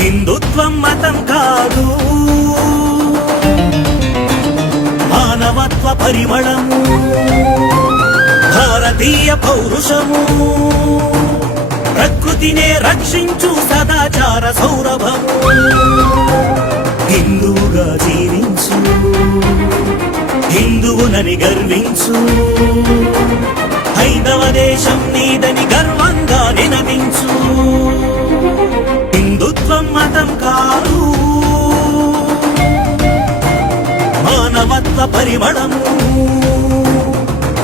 హిందుత్వం మతం కాదు, మానవత్వ పరిమళము, భారతీయ పౌరుషము, ప్రకృతినే రక్షించు సదాచార సౌరభము. హిందువుగా జీవించు, హిందువునని గర్వించు, హైందవ దేశం నీదని గర్వంగా నినదించు. హిందుత్వం మతం కాదు, మానవత్వ పరిమళము,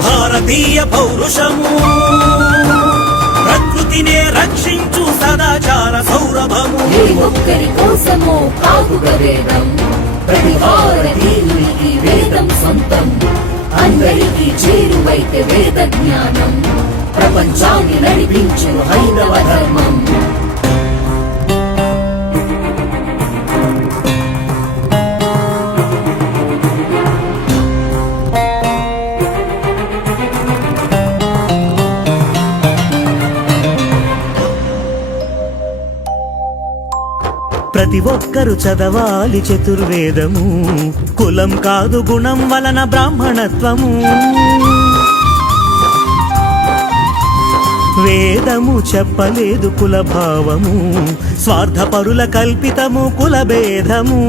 భారతీయ పౌరుషము, ప్రకృతినే రక్షించు సదాచార సౌరభము. ఏ ఒక్కరి కోసమో కాదుగ వేదం, ప్రతి భారతీయునికి వేదం సొంతం. అందరికీ చేరువైతే వేద జ్ఞానం, ప్రపంచాన్ని నడిపించు హైందవ ధర్మం. ప్రతి ఒక్కరు చదవాలి చతుర్వేదము, కులం కాదు గుణం వలన బ్రాహ్మణత్వము. వేదము చెప్పలేదు కులభావము, స్వార్థపరుల కల్పితము కులభేదము.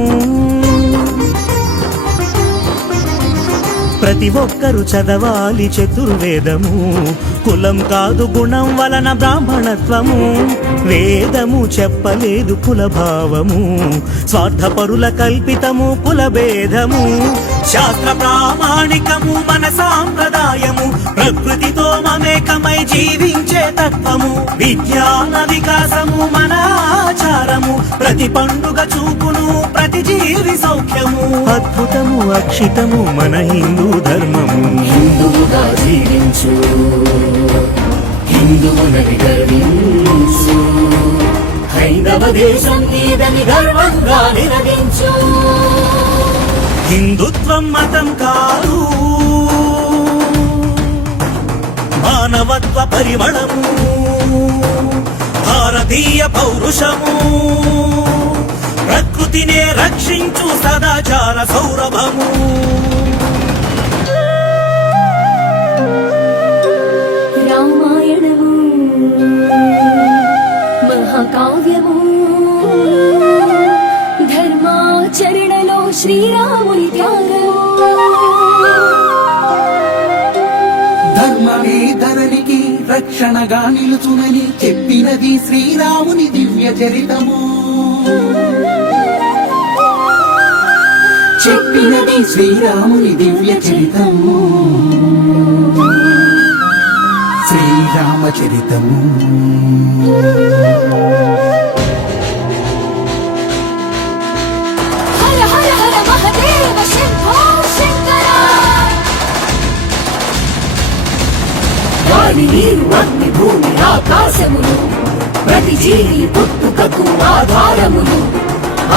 ప్రతి ఒక్కరు చదవాలి చతుర్వేదము, కులం కాదు గుణం వలన బ్రాహ్మణత్వము. వేదము చెప్పలేదు కులభావము, స్వార్థపరుల కల్పితము కులభేదము. శాస్త్ర ప్రామాణికము మన సాంప్రదాయము, ప్రకృతితో మమేకమై జీవించే తత్వము. విజ్ఞాన వికాసము మన ఆచారము, ప్రతి పండుగ చూపును ప్రతి జీవి సౌఖ్యము. అద్భుతము అక్షితము మన హిందూ ధర్మము. హిందువుగా జీవించు, హిందువునని గర్వించు, హైందవ దేశం నీదని గర్వంగా నినదించు. హిందుత్వం మతం కాదు, మానవత్వ పరిమళము, భారతీయ పౌరుషము, ప్రకృతినే రక్షించు సదాచార సౌరభము. రామాయణము మహాకావ్యము, ధర్మాచరణలో శ్రీరాముని త్యాగము. ధర్మమే ధరణికి రక్షణగా నిలుచునని చెప్పినది శ్రీరాముని దివ్య చరితము. చెప్పినది శ్రీరాముని దివ్య చరితము, శ్రీరామచరితము. హర హర హర మహదేవ శంభో శంకర. గాలి నీరు అగ్ని భూమి ఆకాశములు, ప్రతి జీవి పుట్టుకకు ఆధారములు.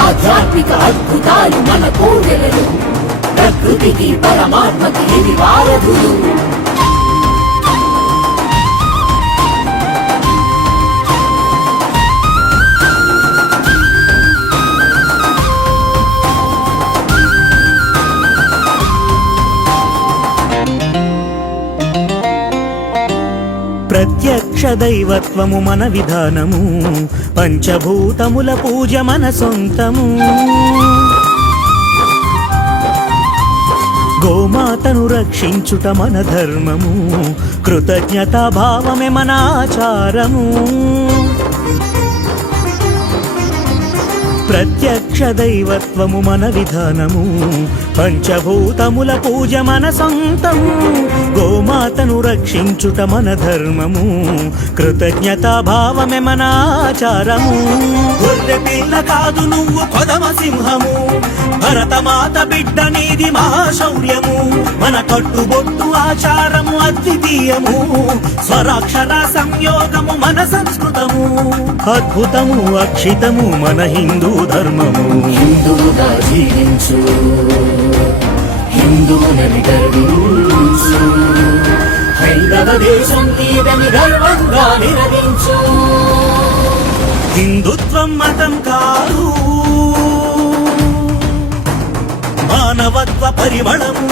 ఆధ్యాత్మిక అద్భుతాలు మన కోవెలలు, ప్రకృతికి పరమాత్మకి ఇవి వారధులు. ప్రత్యక్ష దైవత్వము మన విధానము, పంచభూతముల పూజ మన సొంతము. గోమాతను రక్షించుట మన ధర్మము, కృతజ్ఞతా భావమే మన ఆచారము. ప్రత్యక్ష దైవత్వము మన విధానము, పంచభూతముల పూజ మన సొంతము. గోమాతను రక్షించుట మన ధర్మము, కృతజ్ఞతా భావమే మన ఆచారము. గొర్రె పిల్ల కాదు నువ్వు కొదమ సింహము, భరతమాత బిడ్డ నీది మహాశౌర్యము. మన కట్టుబొట్టు ఆచారము అద్వితీయము, స్వరాక్షర సంయోగము మన సంస్కృతము. అద్భుతము అక్షితము మన హిందూ ధర్మము. హిందువుగా జీవించు, హిందువునని గర్వించు, హైందవ దేశం నీదని గర్వంగా నినదించు. హిందుత్వ కులం మతం కాదు మానవత్వ పరిమళము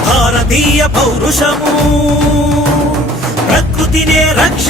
భారతీయ పౌరుషము ప్రకృతినే రక్ష